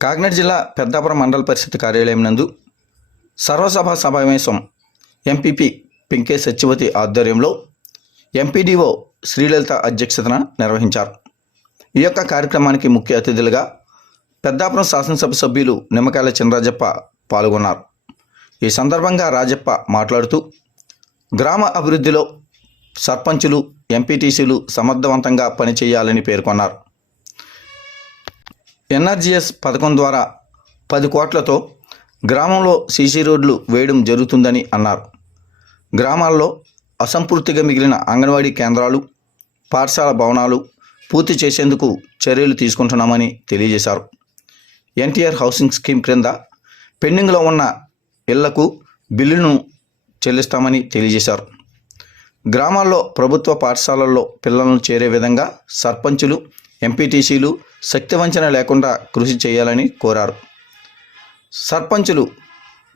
కాకినాడ జిల్లా పెద్దాపురం మండల పరిషత్ కార్యాలయం నందు సర్వసభ సమావేశం ఎంపీపీ పింకే సత్యవతి ఆధ్వర్యంలో ఎంపీడీఓ శ్రీలలిత అధ్యక్షతన నిర్వహించారు. ఈ యొక్క కార్యక్రమానికి ముఖ్య అతిథులుగా పెద్దాపురం శాసనసభ సభ్యులు నిమ్మకాయల చినరాజప్ప పాల్గొన్నారు. ఈ సందర్భంగా రాజప్ప మాట్లాడుతూ గ్రామ అభివృద్ధిలో సర్పంచులు ఎంపీటీసీలు సమర్థవంతంగా పనిచేయాలని పేర్కొన్నారు. ఎన్ఆర్జీఎస్ పథకం ద్వారా పది కోట్లతో గ్రామంలో సీసీ రోడ్లు వేయడం జరుగుతుందని అన్నారు. గ్రామాల్లో అసంపూర్తిగా మిగిలిన అంగన్వాడీ కేంద్రాలు పాఠశాల భవనాలు పూర్తి చేసేందుకు చర్యలు తీసుకుంటున్నామని తెలియజేశారు. ఎన్టీఆర్ హౌసింగ్ స్కీమ్ క్రింద పెండింగ్లో ఉన్న ఇళ్ళకు బిల్లును చెల్లిస్తామని తెలియజేశారు. గ్రామాల్లో ప్రభుత్వ పాఠశాలల్లో పిల్లలను చేరే విధంగా సర్పంచులు ఎంపీటీసీలు శక్తివంచన లేకుండా కృషి చేయాలని కోరారు. సర్పంచులు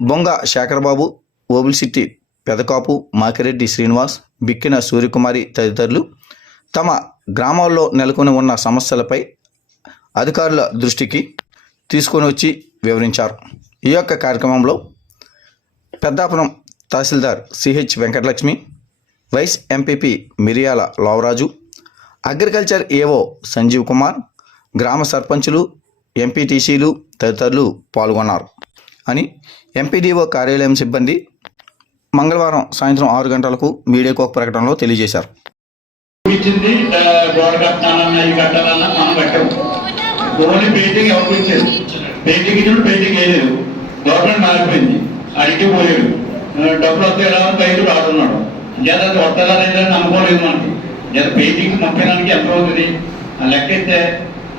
బొంగ శేఖరబాబు ఓబుల్సిట్టి పెదకాపు మాకిరెడ్డి శ్రీనివాస్ బిక్కిన సూర్యకుమారి తదితరులు తమ గ్రామాల్లో నెలకొని ఉన్న సమస్యలపై అధికారుల దృష్టికి తీసుకొని వచ్చి వివరించారు. ఈ యొక్క కార్యక్రమంలో పెద్దాపురం తహసీల్దార్ CH Venkatalakshmi vice MPP Miriyala Lovaraju agriculture ఏవో సంజీవ్ కుమార్ గ్రామ సర్పంచులు ఎంపీటీసీలు తదితరులు పాల్గొన్నారు. అని ఎంపీడీఓ కార్యాలయం సిబ్బంది మంగళవారం సాయంత్రం ఆరు గంటలకు మీడియాకు ఒక ప్రకటనలో తెలియజేశారు. ఇచ్చింది గోడ కట్టాలన్నా కట్టాలన్నా మనం ఓన్లీ పెయింటింగ్ ఎవరికి ఇచ్చారు పెయింటింగ్ ఇచ్చినప్పుడు పెయింటింగ్ వేయలేదు. గవర్నమెంట్ మారిపోయింది. అడిగి పోయాడు డబ్బులు వస్తే ఎలా బయట రాడున్నాడు జత వస్తారా లేదా? నమ్మకం లేదు మనకి. జత పెయింటింగ్ ముప్పై నాలుగు ఎంత అవుతుంది? ఆ లెక్క ఇస్తే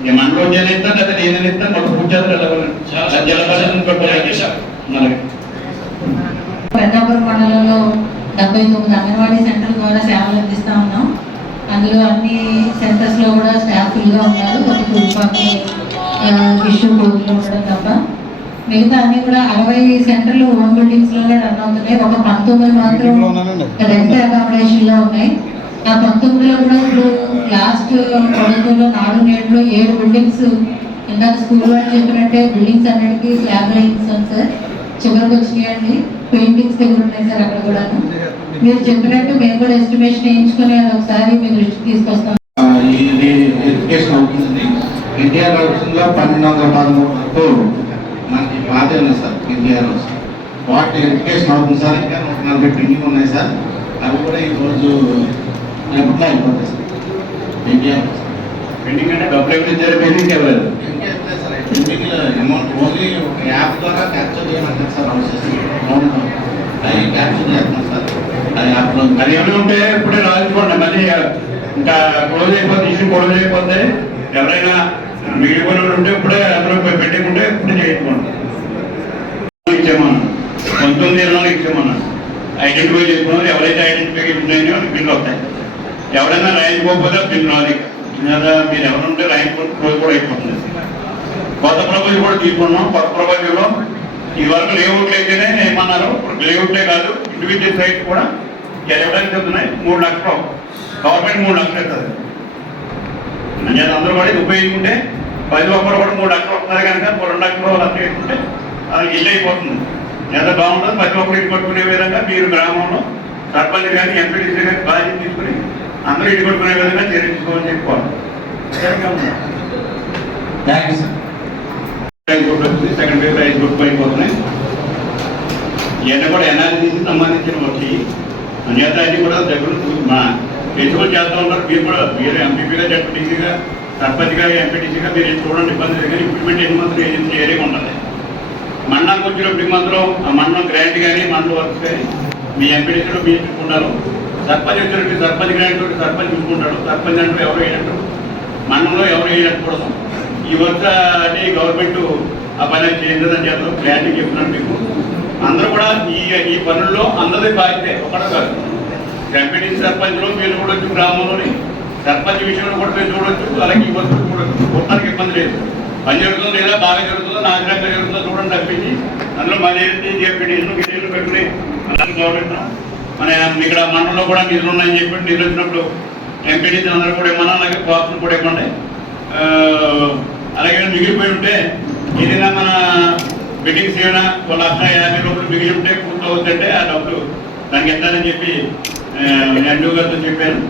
ఇక మన రోజు ఇస్తాను లేదా ఏదైనా ఇస్తాను మొత్తం పూజ పెద్దాపురం మండలంలో డెబ్బై తొమ్మిది అంగన్వాడీ సెంటర్ ద్వారా సేవలు అందిస్తా ఉన్నాం. అందులో అన్ని సెంటర్స్లో కూడా స్టాఫ్ ఫుల్గా ఉన్నారు. ఒక ఫుడ్ పార్క్ ఇష్యూ కోర్టులో ఉండడం తప్ప. మిగతా అన్ని కూడా అరవై సెంటర్లు ఓన్ బిల్డింగ్స్లోనే రన్ అవుతున్నాయి. ఒక పంతొమ్మిది మాత్రం రెంట్ అకామిడేషన్లో ఉన్నాయి. నా పంతొమ్మిదిలో కూడా ఇప్పుడు లాస్ట్ ప్రభుత్వంలో నాలుగు నేడులో ఏడు బిల్డింగ్స్ ఇందాక స్కూల్ వాళ్ళు చెప్పినట్టే బిల్డింగ్స్ అన్నిటికీ స్లాబ్ వేయించాం సార్. చివరికి వచ్చినాయండి. పెయింటింగ్స్ దగ్గర ఉన్నాయి సార్ అక్కడ కూడా మీరు చెప్పినట్టు మేము కూడా ఎస్టిమేషన్ వేయించుకొని అది ఒకసారి మీ దృష్టికి తీసుకొస్తాం. ఎడ్యుకేషన్ అవుతుంది ఎన్టీఆర్ రాష్ట్రంలో పన్నెండు వందల పదమూడు వరకు మనకి బాధ ఉన్నాయి సార్ ఎన్టీఆర్ వాటి ఎడ్యుకేషన్ అవుతుంది సార్ ఇంకా నలభై ట్రెండింగ్ ఉన్నాయి సార్. అవి కూడా ఈరోజు సార్ ఎన్టీఆర్ పెయింటింగ్ అంటే? డబ్బులు ఎవరు ఇచ్చారు పెయింటింగ్ ఎవరు పెండింగ్ అమౌంట్ ఓన్లీ ఒక యాప్ ద్వారా క్యాప్చర్ చేయమంటారు సార్ హౌసెస్ అవి క్యాప్చర్ చేస్తున్నాం సార్. అది యాప్లో అది ఏమైనా ఉంటే ఇప్పుడే రాసుకోండి మళ్ళీ ఇంకా క్లోజ్ అయిపోతే ఇష్యూ క్లోజ్ అయిపోతే ఎవరైనా మిగిలిపోయిన ఉంటే ఇప్పుడే అందులో పోయి పెట్టుకుంటే ఇప్పుడే చేసుకోండి ఇచ్చామన్నా. పంతొమ్మిది ఏళ్ళలో ఇచ్చామన్నా. ఐడెంటిఫై చేసుకున్నారు ఎవరైతే ఐడెంటిఫై ఉన్నాయో బిల్లు వస్తాయి. ఎవరైనా రాయించుకోకపోతే బిల్లు రాదు. ఇక. లేదా మీరు ఎవరుంటే రాయించుకుంటే క్లోజ్ కూడా అయిపోతుంది. కొత్త ప్రభుత్వం కూడా తీసుకున్నాం కొత్త ప్రభుత్వంలో ఈ వరకు లేఅవుట్లు అయితేనే ఏమన్నారు? లేఅవుట్లే కాదు ఇండివిజువల్ సైట్ కూడా గెలవడానికి చెప్తున్నాయి. మూడు లక్షలు. గవర్నమెంట్ మూడు లక్షలు ఇస్తుంది. అంటే అందరూ కూడా ఇది ఉపయోగించుకుంటే పది ఒక్కరు కూడా మూడు లక్షలు వస్తున్నారు కనుక రెండు లక్షలు లక్ష వేసుకుంటే అది ఇల్లు అయిపోతుంది. ఎంత బాగుంటుంది ప్రతి ఒక్కరు ఇటు కొట్టుకునే విధంగా మీరు గ్రామంలో సర్పంచ్ కానీ ఎంపీటీసీ కానీ బాధ్యత తీసుకుని అందరూ ఇటు కొట్టుకునే విధంగా చర్చించుకోవాలని చెప్పుకోవాలి. సెకండ్ వేవ్ రైస్ గుడ్ అయిపోతున్నాయి. ఇవన్నీ కూడా ఎన్ఆర్జీకి సంబంధించిన వచ్చి అంచేత అది కూడా దగ్గర మా ఎన్నికలు చేస్తూ ఉంటారు. మీరు కూడా మీరు ఎంపీపీగా జడ్పీటీసీగా సర్పంచ్గా ఎంపీటీసీగా మీరు చూడండి. ఇబ్బంది లేదు కానీ మాత్రం ఏజెన్సీ ఏరియాగా ఉంటుంది మండలానికి వచ్చినప్పటికి మాత్రం ఆ మండలం గ్రాంట్ కానీ మండల వర్క్స్ కానీ మీ ఎంపీటీసీలో మీరు చూసుకుంటారు సర్పంచ్ వచ్చినట్టు సర్పంచ్ గ్రాంట్ సర్పంచ్ చూసుకుంటాడు సర్పంచ్ అంటే ఎవరు వేయనట్టు మండలంలో ఎవరు వేయనట్టు ఈ వర్క్ అంటే గవర్నమెంట్ ఆ పని చేయిందని చేస్తారు ప్లానింగ్ చెప్తున్నాను మీకు అందరూ కూడా ఈ ఈ పనుల్లో అందరిది బాధ్యతే ఒకటే కాదు ఎంపీటీసీ సర్పంచ్లో మీరు చూడొచ్చు గ్రామంలోని సర్పంచ్ విషయంలో కూడా మీరు చూడొచ్చు అలాగే ఈ వర్క్ చూడొచ్చు చూడటానికి ఇబ్బంది లేదు పని జరుగుతుందో లేదా బాగా జరుగుతుందో నాశనంగా జరుగుతుందో చూడండి తప్పించి అందులో మన ఏంటి ఎంపీటీసీలు పెట్టుకుని అలాగే గవర్నమెంట్ మన ఇక్కడ మండలంలో కూడా నిధులు ఉన్నాయని చెప్పి నిధులు వచ్చినప్పుడు ఎంపీటీసీ అందరూ కూడా ఏమన్నా అలాగే బాక్సులు కూడా ఇవ్వండి. అలాగే మిగిలిపోయి ఉంటే ఏదైనా మన బిడ్డింగ్స్ ఏమైనా ఒక లక్ష యాభై రూపాయలు మిగిలి ఉంటే పూర్తవుతుందంటే ఆ డబ్బులు దానికి ఎంతని చెప్పి ఎండు గారితో చెప్పాను.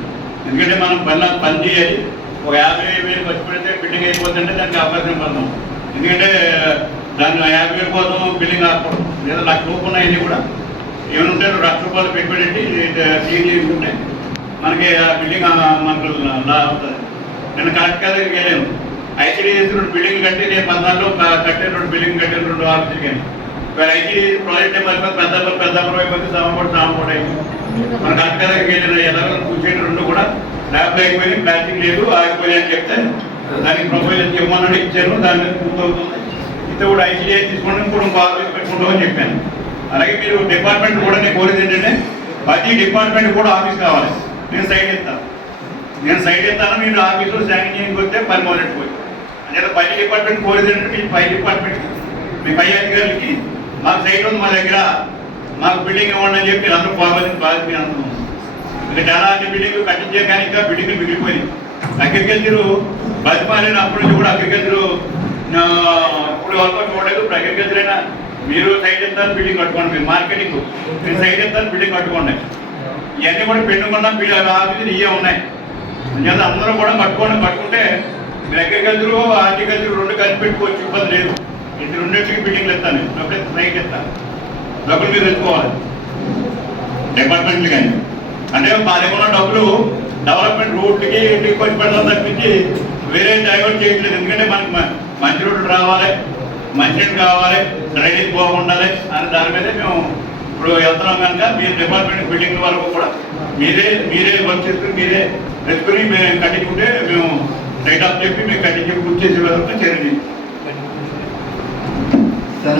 ఎందుకంటే మనం పని పని చేయాలి. ఒక యాభై వేలు ఖర్చు పెడితే బిల్డింగ్ అయిపోతుందంటే దానికి అవకాశం పడతాం ఎందుకంటే దాన్ని యాభై వేల కోసం బిల్డింగ్ ఆపకూడదు. లేదా లక్ష రూపాయలు కూడా ఏమంటే లక్ష రూపాయలు పెట్టుబడి సీన్లు చేసుకుంటే మనకి ఆ బిల్డింగ్ మనకు అవుతుంది. నేను కరెక్ట్గా దగ్గరికి వెళ్ళాను ఐసీడీఎస్ రెండు బిల్డింగ్ కట్టి నేను పద్నాలుగులో కట్టే రెండు బిల్డింగ్ కట్టే రెండు ఆరు తిరిగాను ఇక్కడ ప్రాజెక్ట్ ఏమైపోతే పెద్ద పెద్ద అయిపోతే సామపడి సామపడి అయిపోయింది మన కరెక్ట్గా దగ్గరికి వెళ్ళిన ఎలాగో కూర్చొని రెండు కూడా ల్యాబ్ అయిపోయి ప్లాస్టిక్ లేదు ఆగిపోయి అని చెప్తే దానికి ప్రొఫైల్ ఇవ్వమన్నాడు ఇచ్చాను దాని మీద పూర్తవుతుంది ఇంత కూడా ఐసీడీ తీసుకోండి కూడా ఇంకో ఆఫీస్ పెట్టుకుంటామని చెప్పాను. అలాగే మీరు డిపార్ట్మెంట్ కూడా నేను కోరేది ఏంటంటే ప్రతి డిపార్ట్మెంట్ కూడా ఆఫీస్ కావాలి. నేను సైడ్ ఇస్తాను నేను సైడ్ ఇస్తాను మీరు ఆఫీసులో శాంక్షన్ చేయకపోతే పని మొదలెట్టుకోవచ్చు. అంటే పై డిపార్ట్మెంట్ కోరేది ఏంటంటే మీ పై డిపార్ట్మెంట్ మీ పై అధికారులకి మాకు సైట్ ఉంది మా దగ్గర మాకు బిల్డింగ్ ఇవ్వండి అని చెప్పి అందరూ పోవాలని బాధ్యత మీ ఇంకా చాలా అన్ని బిల్డింగ్లు కట్టించే కానీ ఇంకా బిల్డింగ్లు మిగిలిపోయినాయి. అగ్రికల్చర్ బతిమాలిన అప్పటి నుంచి కూడా అగ్రికల్చర్ ఇప్పుడు వరకు చూడలేదు ఇప్పుడు అగ్రికల్చర్ అయినా మీరు సైడ్ ఇస్తాను బిల్డింగ్ కట్టుకోండి. మీరు మార్కెటింగ్ మీరు సైడ్ ఇస్తాను బిల్డింగ్ కట్టుకోండి. ఇవన్నీ కూడా పెట్టుకున్న బిల్డింగ్ ఆఫీసులు ఇవే ఉన్నాయి. అంచేత అందరూ కూడా కట్టుకోండి కట్టుకుంటే మీరు అగ్రికల్చర్ హార్టికల్చర్ రెండు కలిసి పెట్టుకోవచ్చు ఇబ్బంది లేదు. ఇది రెండింటికి బిల్డింగ్లు ఇస్తాను డబ్బులు సైట్ ఇస్తాను డబ్బులు మీరు తెచ్చుకోవాలి. డిపార్ట్మెంట్లు కానీ. అంటే మా దగ్గర డబ్బులు డెవలప్మెంట్ రోడ్లకి ఇంటికి ఖర్చు తప్పించి వేరే డైవర్ట్ చేయట్లేదు. ఎందుకంటే మనకి మంచి రోడ్లు రావాలి. మంచినీళ్ళు కావాలి డ్రైనేజ్ బాగుండాలి అని దాని మీదే మేము ఇప్పుడు వెళ్తున్నాం కనుక మీరు డిపార్ట్మెంట్ బిల్డింగ్ వరకు కూడా మీరే మీరే వర్క్ చేసుకుని మీరే తెచ్చుకుని మేము కట్టించుకుంటే మేము రైట్ ఆఫ్ చెప్పి మేము కట్టించి పూర్తి చేసే వరకు చర్య సార్